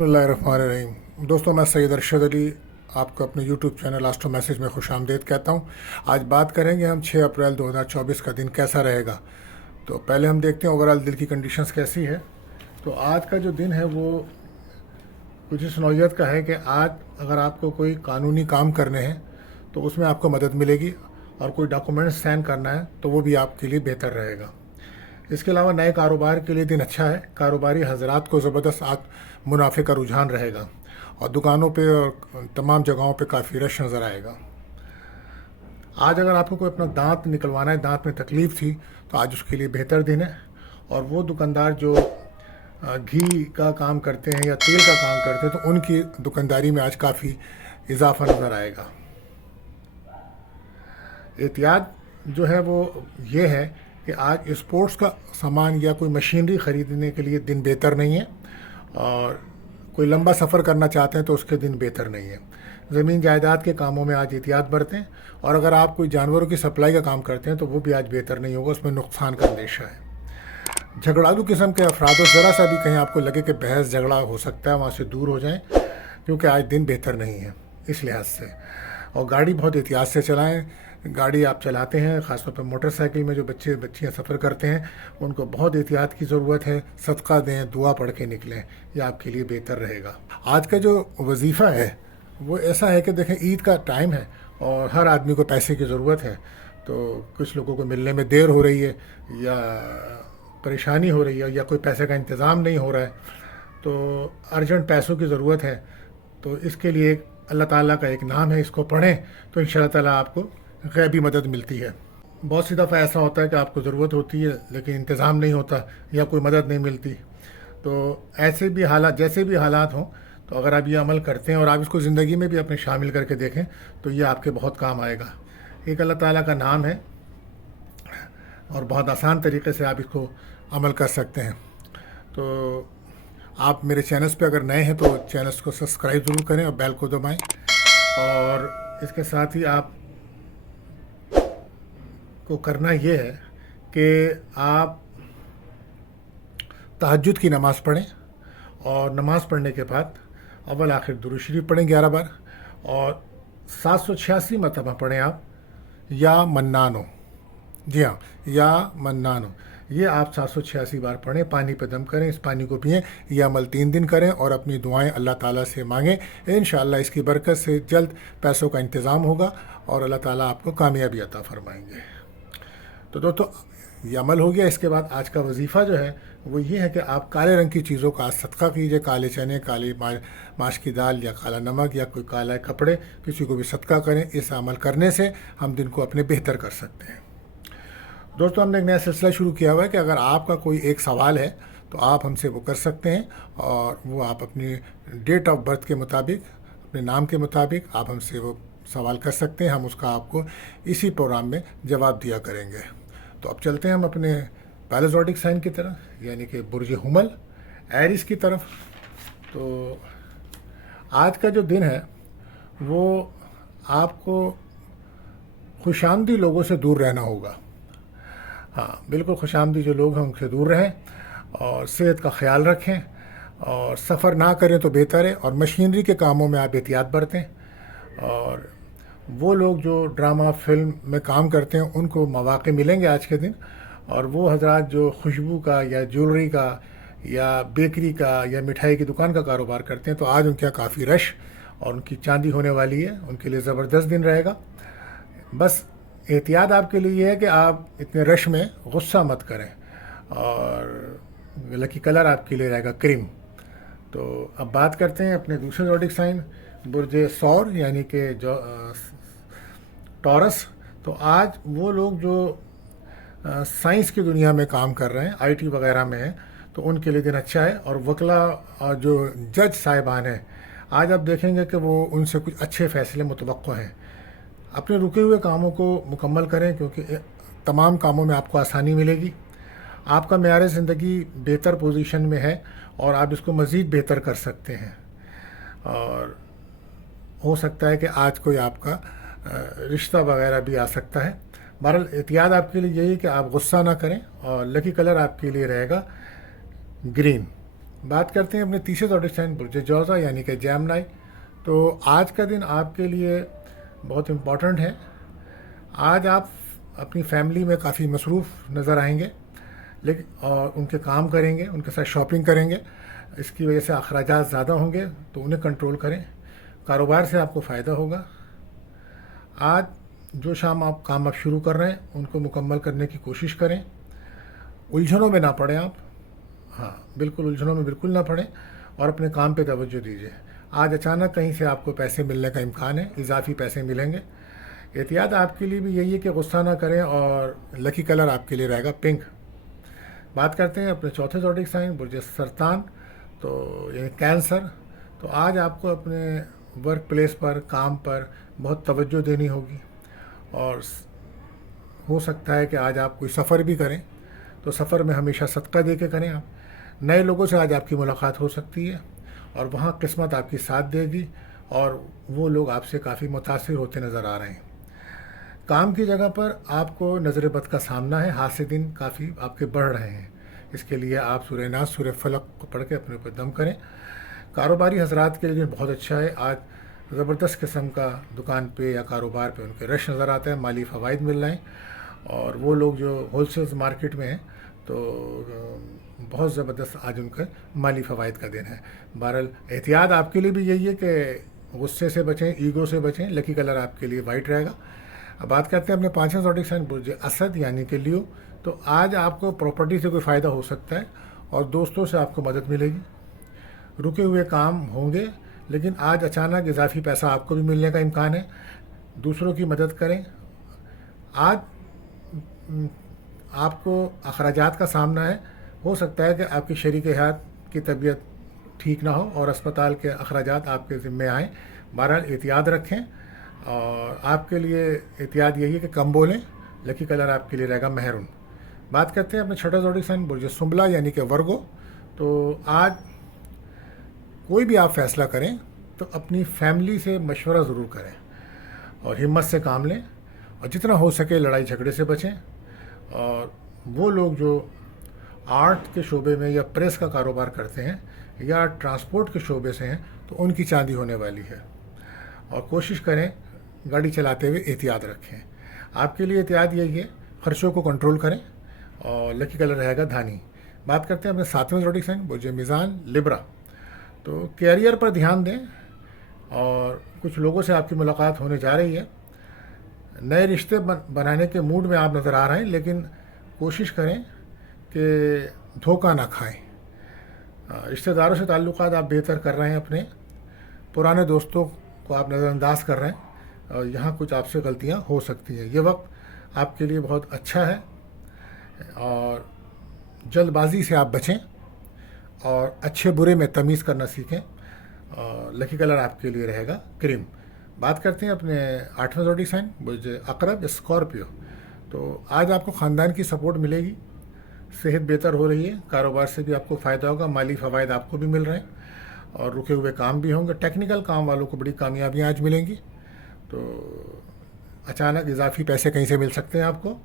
बिस्मिल्लाहिर्रहमानिर्रहीम। दोस्तों, मैं सैयद अरशद अली आपको अपने यूट्यूब चैनल आस्ट्रो मैसेज में खुश आमदीद कहता हूँ। आज बात करेंगे हम 6 अप्रैल 2024 का दिन कैसा रहेगा। तो पहले हम देखते हैं ओवरऑल दिल की कंडीशंस कैसी है। तो आज का जो दिन है वो कुछ इस नौयत का है कि आज अगर आपको कोई कानूनी काम करने हैं तो उसमें आपको मदद मिलेगी, और कोई डॉक्यूमेंट्स साइन करना है तो वो भी आपके लिए बेहतर रहेगा। इसके अलावा नए कारोबार के लिए दिन अच्छा है। कारोबारी हजरात को ज़बरदस्त मुनाफे का रुझान रहेगा, और दुकानों पे और तमाम जगहों पे काफ़ी रश नज़र आएगा। आज अगर आपको कोई अपना दांत निकलवाना है, दांत में तकलीफ़ थी, तो आज उसके लिए बेहतर दिन है। और वो दुकानदार जो घी का काम करते हैं या तेल का काम करते हैं, तो उनकी दुकानदारी में आज काफ़ी इजाफा नज़र आएगा। एहतियात जो है वो ये है कि आज स्पोर्ट्स का सामान या कोई मशीनरी ख़रीदने के लिए दिन बेहतर नहीं है, और कोई लंबा सफ़र करना चाहते हैं तो उसके दिन बेहतर नहीं है। ज़मीन जायदाद के कामों में आज एहतियात बरतें, और अगर आप कोई जानवरों की सप्लाई का काम करते हैं तो वो भी आज बेहतर नहीं होगा, उसमें नुकसान का अंदेशा है। झगड़ालू किस्म के अफराद, ज़रा सा भी कहीं आपको लगे कि बहस झगड़ा हो सकता है, वहाँ से दूर हो जाएं, क्योंकि आज दिन बेहतर नहीं है इस लिहाज से। और गाड़ी बहुत एहतियात से चलाएं। गाड़ी आप चलाते हैं, ख़ासतौर पर मोटरसाइकिल में जो बच्चे बच्चियाँ सफ़र करते हैं, उनको बहुत एहतियात की ज़रूरत है। सदका दें, दुआ पढ़ के निकलें, ये आपके लिए बेहतर रहेगा। आज का जो वजीफ़ा है वो ऐसा है कि देखें, ईद का टाइम है और हर आदमी को पैसे की ज़रूरत है। तो कुछ लोगों को मिलने में देर हो रही है, या परेशानी हो रही है, या कोई पैसे का इंतज़ाम नहीं हो रहा है, तो अर्जेंट पैसों की ज़रूरत है। तो इसके लिए अल्लाह ताला का एक नाम है, इसको पढ़ें तो इंशाअल्लाह ताला आपको गैबी मदद मिलती है। बहुत सी दफ़ा ऐसा होता है कि आपको ज़रूरत होती है लेकिन इंतज़ाम नहीं होता या कोई मदद नहीं मिलती। तो ऐसे भी हालात, जैसे भी हालात हों, तो अगर आप ये अमल करते हैं और आप इसको ज़िंदगी में भी अपने शामिल करके देखें तो ये आपके बहुत काम आएगा। एक अल्लाह ताला का नाम है और बहुत आसान तरीके से आप इसको अमल कर सकते हैं। तो आप मेरे चैनल्स पे अगर नए हैं तो चैनल्स को सब्सक्राइब ज़रूर करें और बेल को दबाएं। और इसके साथ ही आप को करना ये है कि आप तहज्जुद की नमाज़ पढ़ें, और नमाज़ पढ़ने के बाद अव्वल आखिर दुरूद शरीफ पढ़ें 11 बार, और 786 मरतबा पढ़ें आप या मन्नानो। जी हाँ, या मन्नानो, ये आप 786 बार पढ़ें। पानी पे दम करें, इस पानी को पिएं। ये अमल 3 दिन करें और अपनी दुआएं अल्लाह ताला से मांगें। इंशाअल्लाह इसकी बरकत से जल्द पैसों का इंतज़ाम होगा और अल्लाह ताला आपको कामयाबी अता फरमाएंगे। तो दोस्तों, ये अमल हो गया। इसके बाद आज का वजीफ़ा जो है वो ये है कि आप काले रंग की चीज़ों का आज सदका कीजिए। काले चने, काली माश की दाल, या काला नमक, या कोई काला कपड़े, किसी को भी सदका करें। इस अमल करने से हम दिन को अपने बेहतर कर सकते हैं। दोस्तों, हमने एक नया सिलसिला शुरू किया हुआ है कि अगर आपका कोई एक सवाल है तो आप हमसे वो कर सकते हैं, और वो आप अपनी डेट ऑफ बर्थ के मुताबिक, अपने नाम के मुताबिक आप हमसे वो सवाल कर सकते हैं। हम उसका आपको इसी प्रोग्राम में जवाब दिया करेंगे। तो अब चलते हैं हम अपने पहले ज़ोडिक साइन की तरफ, यानी कि बुर्ज हुमल, एरिस की तरफ। तो आज का जो दिन है वो आपको खुशामदी लोगों से दूर रहना होगा। हाँ, बिल्कुल खुशामदी जो लोग हैं उनसे दूर रहें, और सेहत का ख्याल रखें, और सफ़र ना करें तो बेहतर है। और मशीनरी के कामों में आप एहतियात बरतें। और वो लोग जो ड्रामा फिल्म में काम करते हैं उनको मौक़े मिलेंगे आज के दिन। और वो हजरात जो खुशबू का या ज्वेलरी का या बेकरी का या मिठाई की दुकान का कारोबार करते हैं, तो आज उनके यहाँ काफ़ी रश और उनकी चांदी होने वाली है। उनके लिए ज़बरदस्त दिन रहेगा। बस एहतियात आपके लिए ये है कि आप इतने रश में गुस्सा मत करें। और लकी कलर आपके लिए रहेगा क्रीम। तो अब बात करते हैं अपने दूसरे ज़ोडिक साइन बुर्ज सौर, यानी कि जो टॉरस। तो आज वो लोग जो साइंस की दुनिया में काम कर रहे हैं, आईटी वगैरह में हैं, तो उनके लिए दिन अच्छा है। और वकला और जो जज साहिबान हैं, आज आप देखेंगे कि वो उनसे कुछ अच्छे फ़ैसले मुतवक्को हैं। अपने रुके हुए कामों को मुकम्मल करें, क्योंकि तमाम कामों में आपको आसानी मिलेगी। आपका मेयार ज़िंदगी बेहतर पोजीशन में है और आप इसको मज़ीद बेहतर कर सकते हैं। और हो सकता है कि आज कोई आपका रिश्ता वगैरह भी आ सकता है। बहरहाल एहतियात आपके लिए यही कि आप गुस्सा ना करें। और लकी कलर आपके लिए रहेगा ग्रीन। बात करते हैं अपने तीसरे ज़ोडिक साइन बुर्ज जौज़ा यानी कि जेमिनी। तो आज का दिन आपके लिए बहुत इम्पोर्टेंट है। आज आप अपनी फैमिली में काफ़ी मसरूफ़ नज़र आएंगे, लेकिन और उनके काम करेंगे, उनके साथ शॉपिंग करेंगे। इसकी वजह से अखराजात ज़्यादा होंगे, तो उन्हें कंट्रोल करें। कारोबार से आपको फ़ायदा होगा। आज जो शाम आप काम शुरू कर रहे हैं उनको मुकम्मल करने की कोशिश करें। उलझनों में ना पड़ें आप, हाँ बिल्कुल उलझनों में बिल्कुल ना पड़ें, और अपने काम पे तवज्जो दीजिए। आज अचानक कहीं से आपको पैसे मिलने का इम्कान है, इजाफी पैसे मिलेंगे। एहतियात आपके लिए भी यही है कि गुस्सा ना करें, और लकी कलर आपके लिए रहेगा पिंक। बात करते हैं अपने चौथे ज़ोडिक साइन बुर्ज सरतान, तो यानी कैंसर। तो आज आपको अपने वर्क प्लेस पर, काम पर बहुत तवज्जो देनी होगी, और हो सकता है कि आज आप कोई सफ़र भी करें, तो सफ़र में हमेशा सदका दे के करें। आप नए लोगों से आज आपकी मुलाकात हो सकती है, और वहाँ किस्मत आपकी साथ देगी, और वो लोग आपसे काफ़ी मुतासिर होते नज़र आ रहे हैं। काम की जगह पर आपको नज़र बद का सामना है, हाथ से दिन काफ़ी आपके बढ़ रहे हैं। इसके लिए आप सूरह नास, सूरह फलक को पढ़ के अपने ऊपर दम करें। कारोबारी हजरात के लिए बहुत अच्छा है। आज ज़बरदस्त किस्म का दुकान पे या कारोबार पे उनके रश नज़र आता है, माली फ़वाइद मिल रहे हैं, और वो लोग जो होलसेल मार्केट में हैं तो बहुत ज़बरदस्त आज उनका माली फ़वाइद का दिन है। बहरहाल एहतियात आपके लिए भी यही है कि गुस्से से बचें, ईगो से बचें। लकी कलर आपके लिए वाइट रहेगा। अब बात करते हैं अपने पाँचवें ज़ोडिक साइन बुर्ज असद यानी कि लियो। तो आज आपको प्रॉपर्टी से कोई फ़ायदा हो सकता है, और दोस्तों से आपको मदद मिलेगी। रुके हुए काम होंगे, लेकिन आज अचानक इजाफी पैसा आपको भी मिलने का इम्कान है। दूसरों की मदद करें। आज आपको अखराजात का सामना है। हो सकता है कि आपकी शरीक हयात की तबीयत ठीक ना हो, और अस्पताल के अखराजात आपके ज़िम्मे आएँ। बहरहाल एहतियात रखें, और आपके लिए एहतियात यही है कि कम बोलें। लकी कलर आपके लिए रहेगा मेहरून। बात करते हैं अपने छठा ज़ोडिक साइन बुर्ज सुंबला यानी कि वर्गो। तो आज कोई भी आप फैसला करें तो अपनी फैमिली से मशवरा ज़रूर करें, और हिम्मत से काम लें, और जितना हो सके लड़ाई झगड़े से बचें। और वो लोग जो आर्ट के शोबे में या प्रेस का कारोबार करते हैं, या ट्रांसपोर्ट के शोबे से हैं, तो उनकी चांदी होने वाली है। और कोशिश करें गाड़ी चलाते हुए एहतियात रखें। आपके लिए एहतियात यही है, ख़र्चों को कंट्रोल करें, और लकी कलर रहेगा धानी। बात करते हैं अपने सातवें ज़ोडिक साइन बुर्ज मीज़ान लिब्रा। तो कैरियर पर ध्यान दें, और कुछ लोगों से आपकी मुलाकात होने जा रही है। नए रिश्ते बनाने के मूड में आप नज़र आ रहे हैं, लेकिन कोशिश करें कि धोखा ना खाएं। रिश्तेदारों से ताल्लुकात आप बेहतर कर रहे हैं, अपने पुराने दोस्तों को आप नज़रअंदाज कर रहे हैं, और यहाँ कुछ आपसे गलतियाँ हो सकती हैं। ये वक्त आपके लिए बहुत अच्छा है, और जल्दबाजी से आप बचें, और अच्छे बुरे में तमीज़ करना सीखें। और लकी कलर आपके लिए रहेगा क्रीम। बात करते हैं अपने आठवें ज़ोडिक साइन बुर्ज अकरब स्कॉर्पियो। तो आज आपको ख़ानदान की सपोर्ट मिलेगी, सेहत बेहतर हो रही है, कारोबार से भी आपको फ़ायदा होगा, माली फ़वाइद आपको भी मिल रहे हैं, और रुके हुए काम भी होंगे। टेक्निकल काम वालों को बड़ी कामयाबियाँ आज मिलेंगी। तो अचानक इजाफी पैसे कहीं से मिल सकते हैं आपको।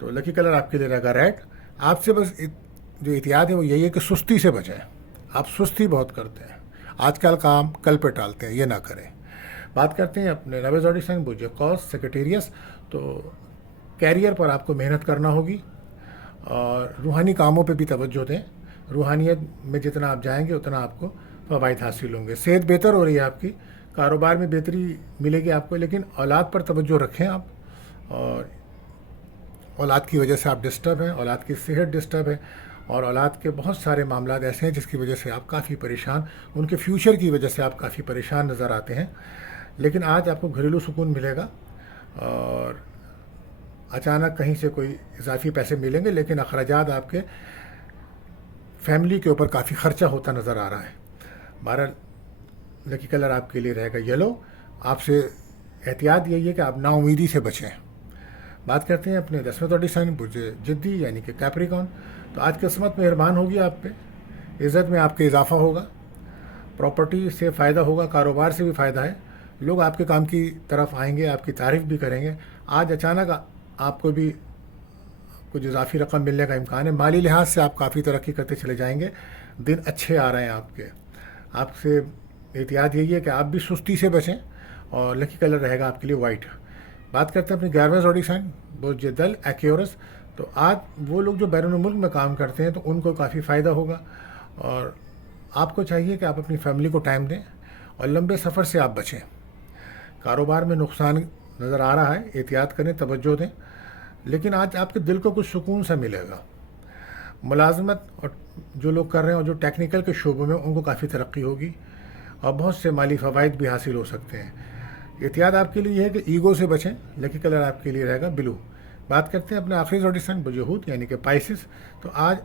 तो लकी कलर आपके लिए रहेगा रेड। आपसे बस जो एहतियात है वो यही है कि सुस्ती से बचें। आप सुस्ती बहुत करते हैं, आजकल काम कल पे टालते हैं, ये ना करें। बात करते हैं अपने नवे ज़ोडिक साइन बुर्ज कॉस सेक्रेटेरियस। तो कैरियर पर आपको मेहनत करना होगी, और रूहानी कामों पे भी तवज्जो दें। रूहानियत में जितना आप जाएंगे उतना आपको फ़वाइद हासिल होंगे। सेहत बेहतर हो रही है आपकी, कारोबार में बेहतरी मिलेगी आपको, लेकिन औलाद पर तवज्जो रखें आप। और औलाद की वजह से आप डिस्टर्ब हैं, औलाद की सेहत डिस्टर्ब है, और औलाद के बहुत सारे मामला ऐसे हैं जिसकी वजह से आप काफ़ी परेशान, उनके फ्यूचर की वजह से आप काफ़ी परेशान नज़र आते हैं। लेकिन आज आपको घरेलू सुकून मिलेगा, और अचानक कहीं से कोई इजाफी पैसे मिलेंगे, लेकिन अखराजात आपके फैमिली के ऊपर काफ़ी ख़र्चा होता नज़र आ रहा है। बहरहाल लकी कलर आपके लिए रहेगा येलो। आपसे एहतियात यही है कि आप नाउमीदी से बचें। बात करते हैं अपने 10वें ज़ोडिक साइन बुर्ज जिद्दी यानी कि कैप्रिकॉर्न। तो आज किस्मत मेहरबान होगी आप पे, इज़्ज़त में आपके इजाफा होगा, प्रॉपर्टी से फ़ायदा होगा, कारोबार से भी फ़ायदा है। लोग आपके काम की तरफ आएंगे, आपकी तारीफ़ भी करेंगे। आज अचानक आपको भी कुछ इजाफी रकम मिलने का इम्कान है। माली लिहाज से आप काफ़ी तरक्की करते चले जाएंगे। दिन अच्छे आ रहे हैं आपके। आपसे एहतियात यही है कि आप भी सुस्ती से बचें, और लकी कलर रहेगा आपके लिए वाइट। बात करते हैं अपने 11वें ज़ोडिक साइन बुज़दिल एक्वेरियस। तो आज वो लोग जो बैरून मुल्क में काम करते हैं तो उनको काफ़ी फ़ायदा होगा, और आपको चाहिए कि आप अपनी फैमिली को टाइम दें और लंबे सफ़र से आप बचें। कारोबार में नुकसान नज़र आ रहा है, एहतियात करें, तवज्जो दें, लेकिन आज आपके दिल को कुछ सुकून सा मिलेगा। मुलाजमत और जो लोग कर रहे हैं और जो टेक्निकल के शोबों में, उनको काफ़ी तरक्की होगी और बहुत से माली फ़वाइद भी हासिल हो सकते हैं। एहतियात आपके लिए है कि ईगो से बचें। लकी कलर आपके लिए रहेगा ब्लू। बात करते हैं अपने आखिरी ज़ोडिक साइन बुज़हुत यानी कि पाइसिस। तो आज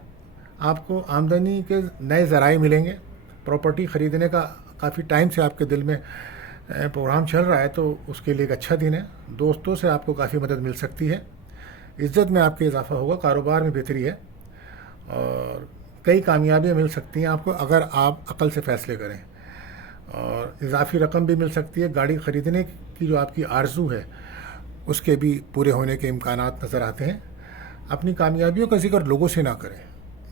आपको आमदनी के नए ज़राए मिलेंगे। प्रॉपर्टी ख़रीदने का काफ़ी टाइम से आपके दिल में प्रोग्राम चल रहा है, तो उसके लिए एक अच्छा दिन है। दोस्तों से आपको काफ़ी मदद मिल सकती है। इज़्ज़त में आपके इजाफा होगा, कारोबार में बेहतरी है, और कई कामयाबियाँ मिल सकती हैं आपको अगर आप अक़ल से फ़ैसले करें। और इजाफी रकम भी मिल सकती है। गाड़ी ख़रीदने की जो आपकी आरज़ू है उसके भी पूरे होने के इम्कानात नज़र आते हैं। अपनी कामयाबियों का जिक्र लोगों से ना करें,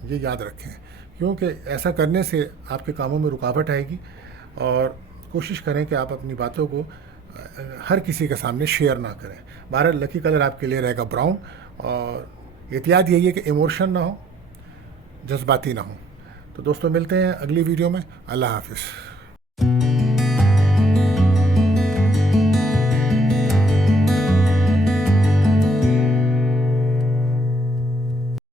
ये याद रखें, क्योंकि ऐसा करने से आपके कामों में रुकावट आएगी। और कोशिश करें कि आप अपनी बातों को हर किसी के सामने शेयर ना करें। बहरहाल लकी कलर आपके लिए रहेगा ब्राउन, और एहतियात यही है कि इमोशन ना हो, जज्बाती ना हो। तो दोस्तों मिलते हैं अगली वीडियो में। अल्लाह हाफ़िज़।